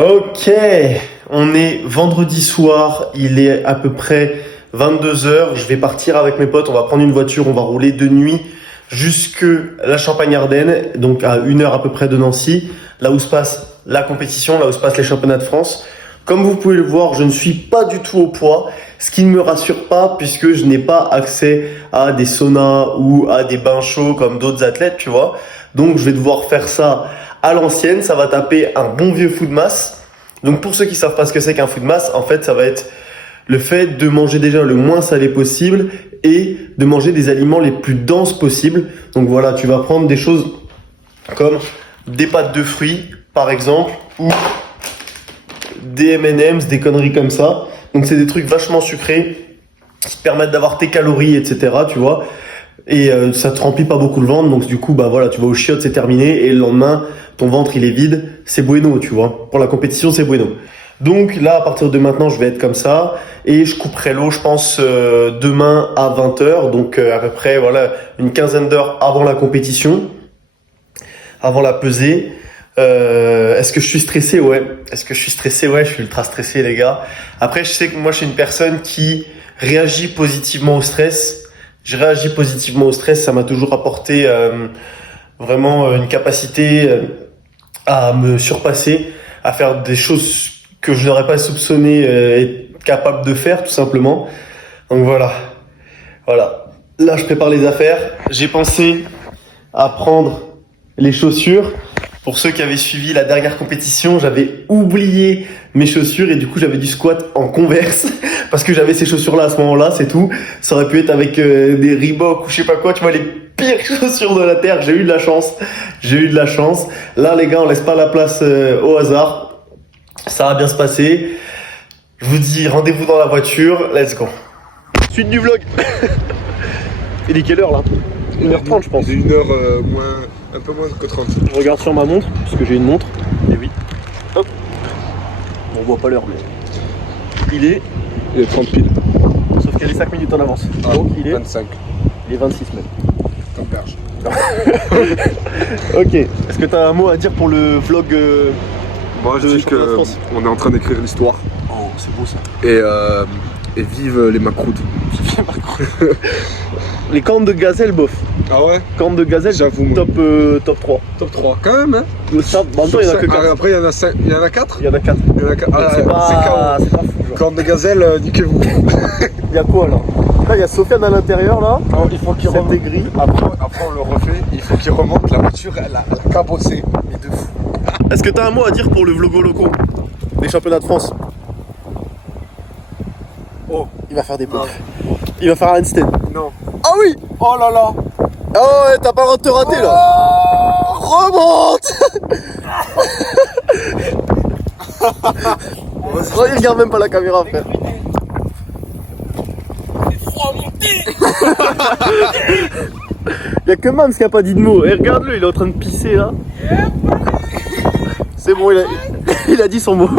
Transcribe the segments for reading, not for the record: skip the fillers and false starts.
Ok, on est vendredi soir, il est à peu près 22 h. Je vais partir avec mes potes, on va prendre une voiture, on va rouler de nuit jusque la Champagne-Ardenne, donc à 1 heure à peu près de Nancy, là où se passe la compétition, là où se passent les championnats de France. Comme vous pouvez le voir, je ne suis pas du tout au poids, ce qui ne me rassure pas puisque je n'ai pas accès à des saunas ou à des bains chauds comme d'autres athlètes, tu vois. Donc je vais devoir faire ça à l'ancienne, ça va taper un bon vieux food mass. Donc pour ceux qui savent pas ce que c'est qu'un food mass, en fait ça va être le fait de manger déjà le moins salé possible et de manger des aliments les plus denses possibles. Donc voilà, tu vas prendre des choses comme des pâtes de fruits par exemple, ou des M&M's, des conneries comme ça. Donc c'est des trucs vachement sucrés qui te permettent d'avoir tes calories, etc. Tu vois. Et ça te remplit pas beaucoup le ventre, donc du coup bah voilà, tu vas au chiottes, c'est terminé, et le lendemain ton ventre il est vide, c'est bueno, tu vois. Pour la compétition c'est bueno. Donc là à partir de maintenant je vais être comme ça, et je couperai l'eau je pense demain à 20 h, donc à peu près voilà une quinzaine d'heures avant la compétition, avant la pesée. Est-ce que je suis stressé? Ouais. Est-ce que je suis stressé? Ouais, je suis ultra stressé les gars. Après je sais que moi je suis une personne qui réagit positivement au stress. Je réagis positivement au stress, ça m'a toujours apporté vraiment une capacité à me surpasser, à faire des choses que je n'aurais pas soupçonné être capable de faire tout simplement. Donc voilà. Là je prépare les affaires. J'ai pensé à prendre les chaussures. Pour ceux qui avaient suivi la dernière compétition, j'avais oublié mes chaussures et du coup j'avais du squat en Converse parce que j'avais ces chaussures-là à ce moment-là, c'est tout. Ça aurait pu être avec des Reebok ou je sais pas quoi, tu vois, les pires chaussures de la terre. J'ai eu de la chance. Là les gars, on laisse pas la place au hasard. Ça va bien se passer. Je vous dis rendez-vous dans la voiture. Let's go. Suite du vlog. Il est quelle heure là? 1 h 30 je pense. C'est 1 h moins, un peu moins que 30. Je regarde sur ma montre, puisque j'ai une montre. Et oui. Hop. On voit pas l'heure, mais. Il est 30 piles. Sauf qu'elle est 5 minutes en avance. Ah, donc il est 25. Il est 26 même. Comme perche. Ok. Est-ce que t'as un mot à dire pour le vlog Moi je de dis championnat de France? qu'on est en train d'écrire l'histoire. Oh, c'est beau ça. Et vive les macroutes. Les cornes de gazelle, bof. Ah ouais? Cornes de gazelle, J'avoue, moi. top 3. Top 3 quand même hein. Le stade, bah, en même temps, il y en a que 4. Après il y en a 5. Il y en a 4? Il y en a 4. Il y en a 4. Ah, c'est pas fou. Genre. Corne de gazelle, niquez-vous. Il y a quoi là? Là, il y a Sofiane à l'intérieur là. Alors, il faut qu'il remonte. Gris. Après on le refait. Il faut qu'il remonte. La voiture elle a cabossé. Mais de fou. Est-ce que t'as un mot à dire pour le vlogo loco des championnats de France? Oh, il va faire des pompes. Il va faire un handstand. Non. Ah oui! Oh là là. Oh ouais, t'as pas le droit de te rater là. Remonte. Oh, il regarde même pas la caméra, frère. Y'a que Mams qui a pas dit de mots. Et regarde-le, il est en train de pisser là. C'est bon, il a dit son mot.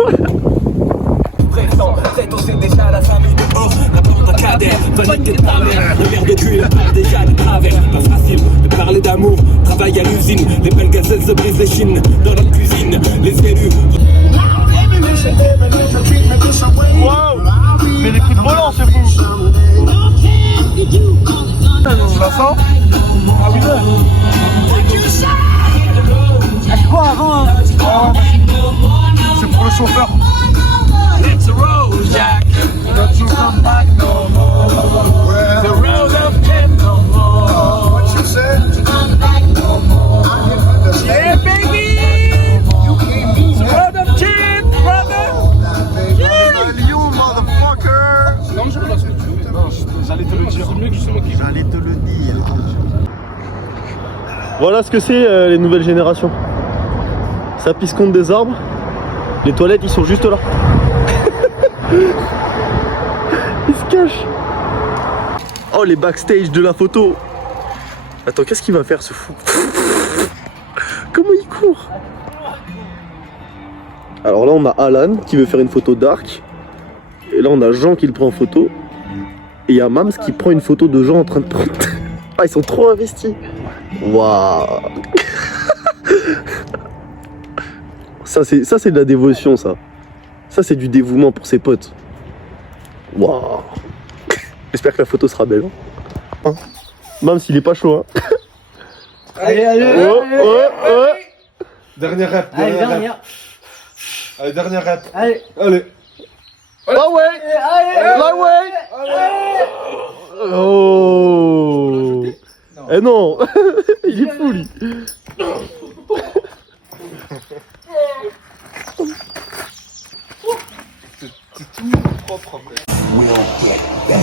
C'est déjà la famille de haut, la bande à cadet, vanité de ta mère, le verre de cul, la part déjà de travers. Pas facile de parler d'amour, travail à l'usine, les belles gazelles se brisent les chines, dans la cuisine, les élus. Waouh! Mais des coups de volant, c'est fou! Ça sent? Ah oui, là. Je crois avant. C'est pour le chauffeur. It's a road, Jack. Don't you come back no more. The road of death no more. What you said? Come back no more. Yeah, baby. The road of death, brother. You motherfucker! Non, je pense que tu. Non, j'allais te le dire. C'est mieux que justement qui. J'allais te le dire. Voilà ce que c'est les nouvelles générations. Ça pisse contre des arbres. Les toilettes ils sont juste là. Il se cache. Oh les backstage de la photo. Attends, qu'est-ce qu'il va faire ce fou? Comment il court? Alors là on a Alan qui veut faire une photo d'arc. Et là on a Jean qui le prend en photo. Et il y a Mams qui prend une photo de Jean en train de prendre. Ah ils sont trop investis. Waouh. Ça c'est de la dévotion, ça. Ça c'est du dévouement pour ses potes. Waouh. J'espère que la photo sera belle. Hein, même s'il est pas chaud. Hein. Allez, allez, Oh, allez, oh, oh. Dernière rep. allez, dernière. Allez, dernière rep. Allez, Allez. Ah ouais. allez, Ah ouais. Oh. Eh non. Il est fou lui.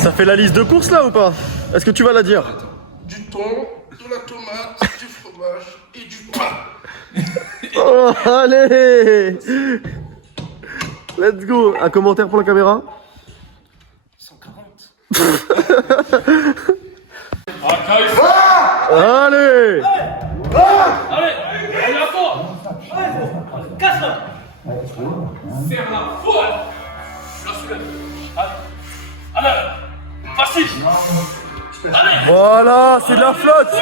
Ça fait la liste de courses là ou pas? Est-ce que tu vas la dire? Du thon, de la tomate, du fromage et du pain. Oh, allez. Let's go. Un commentaire pour la caméra? 140. Allez. Allez, on est à fond. Casse-la. Serre la folle. Je la soulève. Allez, facile. Allez. Voilà, c'est de la flotte.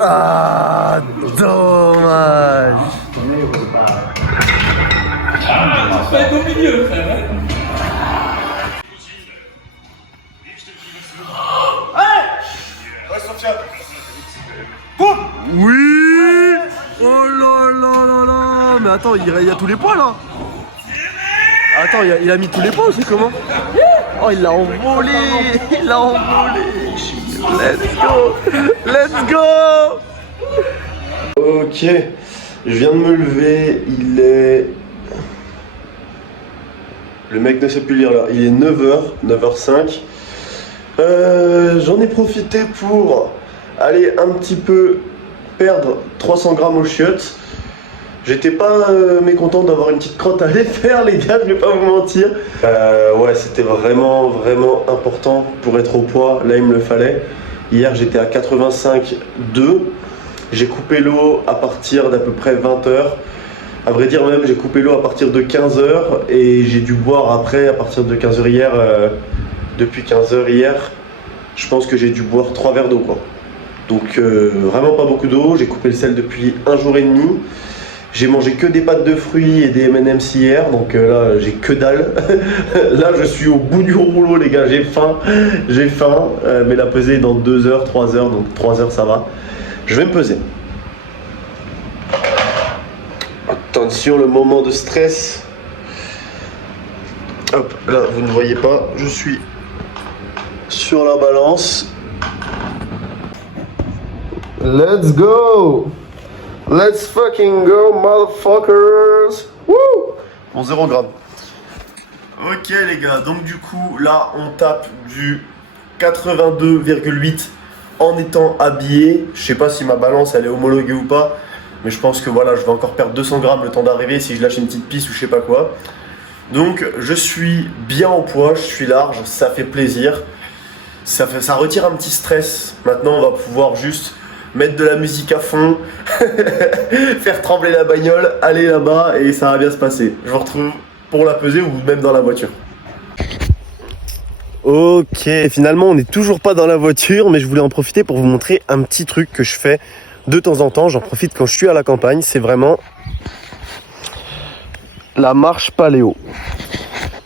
Ah, dommage. Ah, tu fais au milieu, frère. Oui. Oh là là là là. Mais attends, il y a tous les points là. Attends, il a mis tous les points, c'est comment? Oh, il l'a envolé. Il l'a envolé. Let's go. Let's go. Ok, je viens de me lever, il est... Le mec ne sait plus lire là, il est 9h, 9h05. J'en ai profité pour aller un petit peu perdre 300 grammes aux chiottes. J'étais pas mécontent d'avoir une petite crotte à aller faire les gars, je vais pas vous mentir. Ouais, c'était vraiment important pour être au poids, là il me le fallait. Hier j'étais à 85,2. J'ai coupé l'eau à partir d'à peu près 20h. À vrai dire même, j'ai coupé l'eau à partir de 15h et j'ai dû boire après à partir de 15h hier. Depuis 15h hier, je pense que j'ai dû boire 3 verres d'eau quoi. Donc vraiment pas beaucoup d'eau. J'ai coupé le sel depuis 1 jour et demi. J'ai mangé que des pâtes de fruits et des M&M's hier, donc là j'ai que dalle. Là je suis au bout du rouleau les gars, j'ai faim. Mais la pesée est dans 2h, 3h, donc 3h ça va. Je vais me peser. Attention, le moment de stress. Hop, là vous ne voyez pas, je suis sur la balance. Let's go! Let's fucking go, motherfuckers! Woo! Bon, 0 g. Ok les gars, donc du coup, là on tape du 82,8 en étant habillé. Je sais pas si ma balance elle est homologuée ou pas, mais je pense que voilà, je vais encore perdre 200 grammes le temps d'arriver si je lâche une petite piste ou je sais pas quoi. Donc je suis bien au poids, je suis large, ça fait plaisir. Ça retire un petit stress. Maintenant on va pouvoir juste mettre de la musique à fond, faire trembler la bagnole, aller là-bas et ça va bien se passer. Je vous retrouve pour la pesée ou même dans la voiture. Ok, finalement on n'est toujours pas dans la voiture, mais je voulais en profiter pour vous montrer un petit truc que je fais de temps en temps. J'en profite quand je suis à la campagne, c'est vraiment la marche paléo.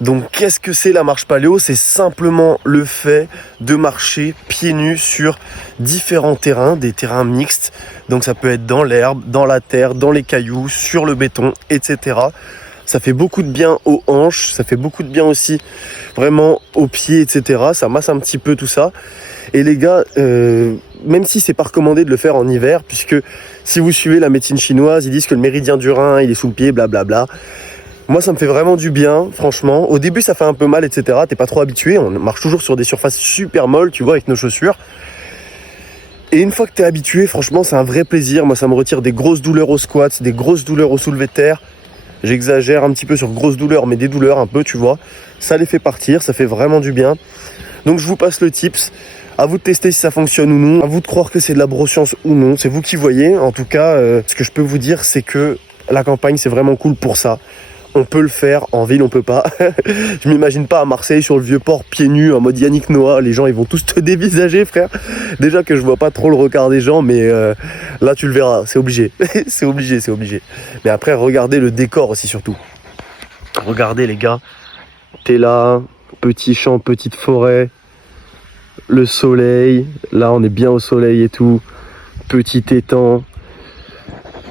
Donc qu'est-ce que c'est la marche paléo? C'est simplement le fait de marcher pieds nus sur différents terrains, des terrains mixtes. Donc ça peut être dans l'herbe, dans la terre, dans les cailloux, sur le béton, etc. Ça fait beaucoup de bien aux hanches, ça fait beaucoup de bien aussi vraiment aux pieds, etc. Ça masse un petit peu tout ça. Et les gars, même si c'est pas recommandé de le faire en hiver, puisque si vous suivez la médecine chinoise, ils disent que le méridien du rein, il est sous le pied, blablabla. Moi, ça me fait vraiment du bien, franchement. Au début, ça fait un peu mal, etc. T'es pas trop habitué. On marche toujours sur des surfaces super molles, tu vois, avec nos chaussures. Et une fois que t'es habitué, franchement, c'est un vrai plaisir. Moi, ça me retire des grosses douleurs au squat, des grosses douleurs au soulevé de terre. J'exagère un petit peu sur grosses douleurs, mais des douleurs un peu, tu vois. Ça les fait partir, ça fait vraiment du bien. Donc, je vous passe le tips. À vous de tester si ça fonctionne ou non. À vous de croire que c'est de la broscience ou non. C'est vous qui voyez. En tout cas, ce que je peux vous dire, c'est que la campagne, c'est vraiment cool pour ça. on peut le faire, en ville on peut pas. Je m'imagine pas à Marseille sur le vieux port pieds nus en mode Yannick Noah, les gens ils vont tous te dévisager frère. Déjà que je vois pas trop le regard des gens, mais là tu le verras, c'est obligé. c'est obligé. Mais après regardez le décor aussi surtout. Regardez les gars, t'es là, petit champ, petite forêt, le soleil, là on est bien au soleil et tout, petit étang.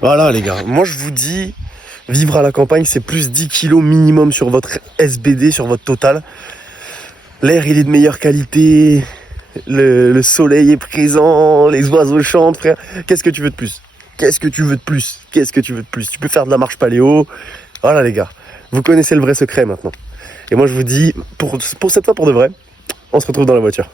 Voilà les gars, moi je vous dis, vivre à la campagne c'est plus 10 kilos minimum sur votre SBD, sur votre total. L'air il est de meilleure qualité, le soleil est présent, les oiseaux chantent frère. Qu'est-ce que tu veux de plus? Tu peux faire de la marche paléo. Voilà les gars, vous connaissez le vrai secret maintenant. Et moi je vous dis, pour cette fois pour de vrai, on se retrouve dans la voiture.